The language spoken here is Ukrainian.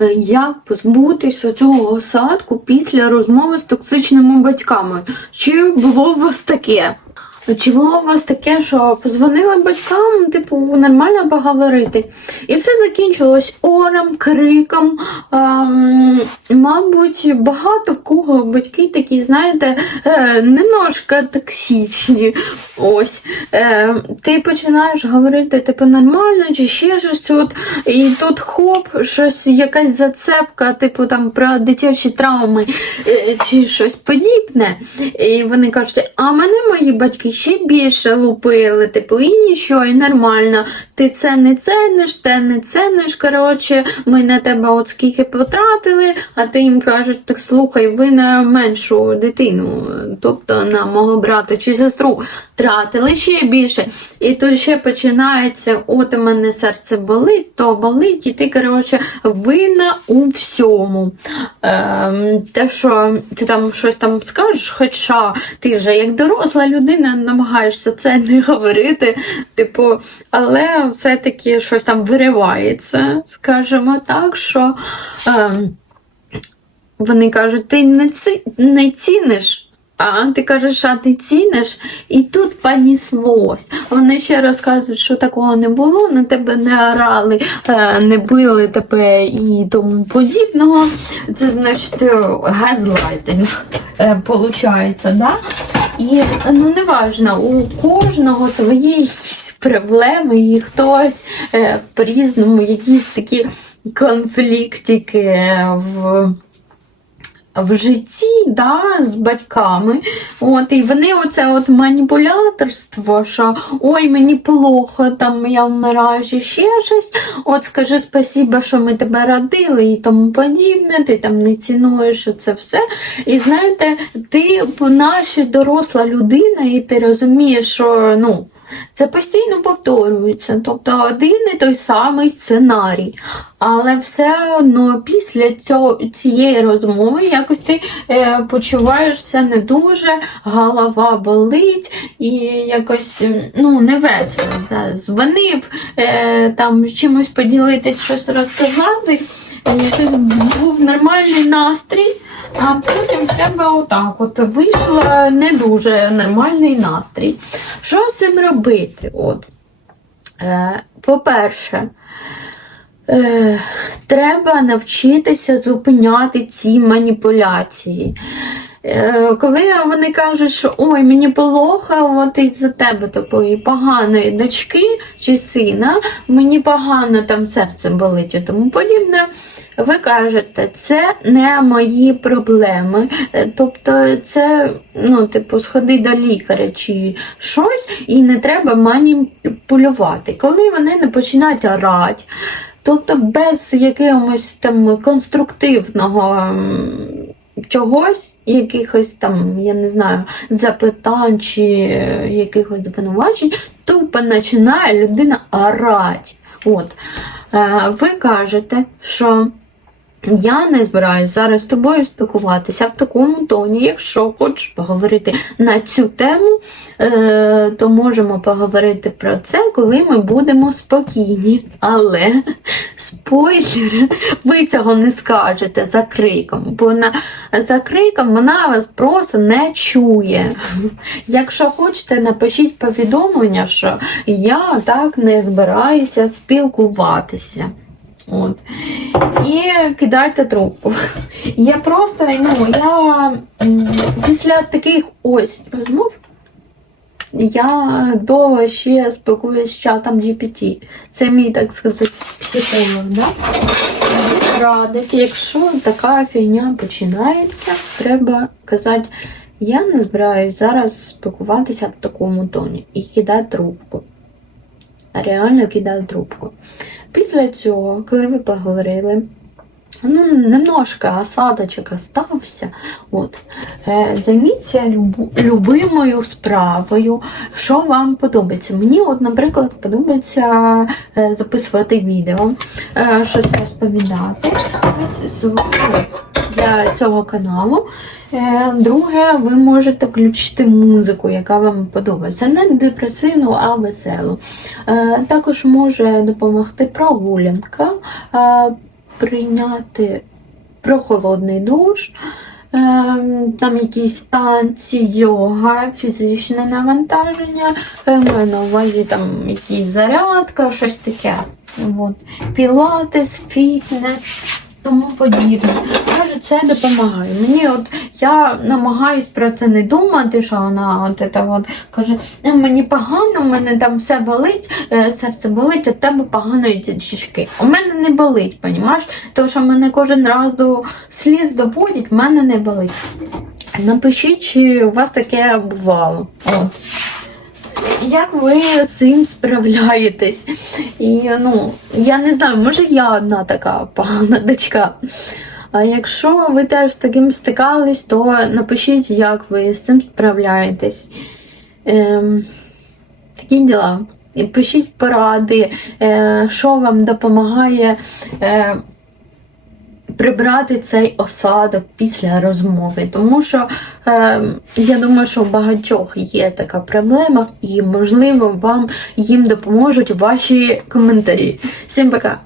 е, як позбутися цього осадку після розмови з токсичними батьками. Чи було у вас таке? Чи було у вас таке, що позвонили батькам, типу, нормально поговорити? І все закінчилось ором, криком. Ем, мабуть, багато в кого батьки такі, знаєте, е, немножко токсичні. Ось. Е, ти починаєш говорити, типу, нормально, чи ще щось. От, і тут хоп, щось, якась зацепка, типу там про дитячі травми е, чи щось подібне. І вони кажуть, а мене мої батьки ще більше лупили, типу, і нічого, і нормально. Ти це не цениш, те не цениш. Коротше, ми на тебе от скільки потратили, а ти їм кажеш, так слухай, ви на меншу дитину, тобто на мого брата чи сестру тратили ще більше. І тут ще починається, от у мене серце болить, то болить, і ти, коротше, винна у всьому. Ем, те, що ти там щось там скажеш, хоча ти вже як доросла людина намагаєшся це не говорити, типу, але все-таки щось там виривається, скажімо так, що. Ем, вони кажуть, ти не, ці, не ціниш. А ти кажеш, а ти ціниш, і тут поніслось. Вони ще розказують, що такого не було, на тебе не орали, е, не били тебе і тому подібного. Це значить е, газлайтинг, е, получається, да? І ну неважно, у кожного свої проблеми, і хтось по-різному, якісь такі конфліктики в в житті да, з батьками. От, І вони оце от маніпуляторство, що ой, мені плохо, там я вмираю чи ще щось. От скажи спасіба, що ми тебе родили і тому подібне, ти там не цінуєш це все. І знаєте, ти наша доросла людина, і ти розумієш, що ну. Це постійно повторюється, тобто один і той самий сценарій. Але все одно після цього, цієї розмови якось ти е, почуваєшся не дуже, голова болить і якось ну, весело. Да. Дзвонив, е, там чимось поділитись, щось розказати. Якийсь був нормальний настрій, а потім в тебе отак от вийшла не дуже нормальний настрій. Що з цим робити? От. Е, По-перше, е, треба навчитися зупиняти ці маніпуляції. Е, Коли вони кажуть, що ой, мені плохо, от із-за тебе такої поганої дочки чи сина, мені погано там серце болить і тому подібне. Ви кажете, це не мої проблеми. Е, Тобто, це, ну, типу, сходи до лікаря чи щось, і не треба маніпулювати. Коли вони не починають орати, тобто без якогось там конструктивного чогось, якихось там, я не знаю, запитань чи е, якихось звинувачень, тупо починає людина орати. От. Е, Ви кажете, що я не збираюсь зараз з тобою спілкуватися в такому тоні. Якщо хочеш поговорити на цю тему, е, то можемо поговорити про це, коли ми будемо спокійні. Але спойлер, ви цього не скажете за криком, бо на, за криком вона вас просто не чує. Якщо хочете, напишіть повідомлення, що я так не збираюся спілкуватися. От. І кидайте трубку. Я просто, ну, я після таких ось розмов я довго ще спілкуюся з чатом GPT. Це мій, так сказати, психолог. Да? Радить, якщо така фігня починається, треба казати, я не збираюсь зараз спілкуватися в такому тоні і кидати трубку. Реально кидати трубку. Після цього, коли ви поговорили, ну, немножко осадочок остався. От. Е, займіться любимою справою, що вам подобається. Мені, от, наприклад, подобається е, записувати відео, е, щось розповідати Ось з- для цього каналу. Е, Друге, ви можете включити музику, яка вам подобається. Не депресивну, а веселу. Е, Також може допомогти прогулянка. Е, прийняти прохолодний душ, там якісь танці, йога, фізичне навантаження, маю на увазі там якісь зарядка, щось таке. От. Пілатес, фітнес, тому подібне. Каже, це допомагає. Мені от я намагаюсь про це не думати, що вона от, це от каже, «Е, мені погано, мене там все болить, е, серце болить, в тебе погано йдуть шишки. У мене не болить, понімаєш? Тому що мене кожен раз сліз доводять, в мене не болить. Напишіть, чи у вас таке бувало. От. Як ви з цим справляєтесь? І ну, я не знаю, може я одна така погана дочка. А якщо ви теж з таким стикались, то напишіть, як ви з цим справляєтесь. Ем, такі діла. І пишіть поради, е, що вам допомагає е, прибрати цей осадок після розмови. Тому що е, я думаю, що у багатьох є така проблема, і можливо вам їм допоможуть ваші коментарі. Всім пока!